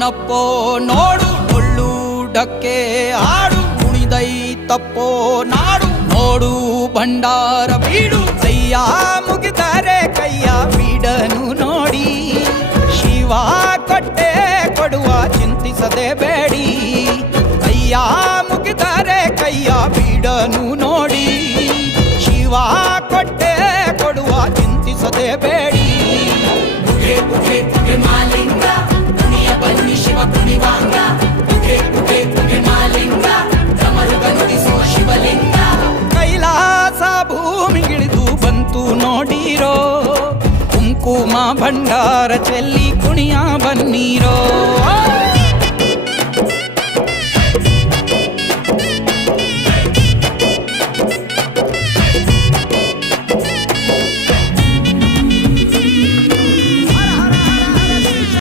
ನಪ್ಪೋ ನೋಡು ಡೊಳ್ಳು ಡಕ್ಕೆ ಆಡು ಕುಣಿದೈ ತಪ್ಪೋ ನಾಡು ನೋಡು ಭಂಡಾರ ಬೀಡು ಕೈಯ ಮುಗಿದರೆ ಕೈಯ ಬೀಡನು ನೋಡಿ ಶಿವ ಕೊಟ್ಟೆ ಕೊಡುವ ಚಿಂತಿಸದೆ ಬೇಡಿ ಕೈಯ ಮುಗಿದರೆ ಕೈಯ ಬೀಡನು ನೋಡಿ ಶಿವ ಕೊಟ್ಟೆ ಕೊಡುವ ಚಿಂತಿಸದೆ ಬೇಡಿ ಪುಗೆ ಪುಗೆ ಪುಗೆ ಮಾಲಿಂಗ ಕುಣಿಯ ಬನ್ನಿ ಶಿವ ಕುಣಿವಾಂಗ ಪುಗೆ ಪುಗೆ ಪುಗೆ ಮಾಲಿಂಗ ಡಮರು ಬಂದಿಸೋ ಶಿವಲಿಂಗ ಕೈಲಾಸ ಭೂಮಿಗಿಳಿದು ಬಂತು ನೋಡಿರೋ ಕುಂಕುಮ ಭಂಡಾರ ಚೆಲ್ಲಿ ಕುಣಿಯ ಬನ್ನೀರೋ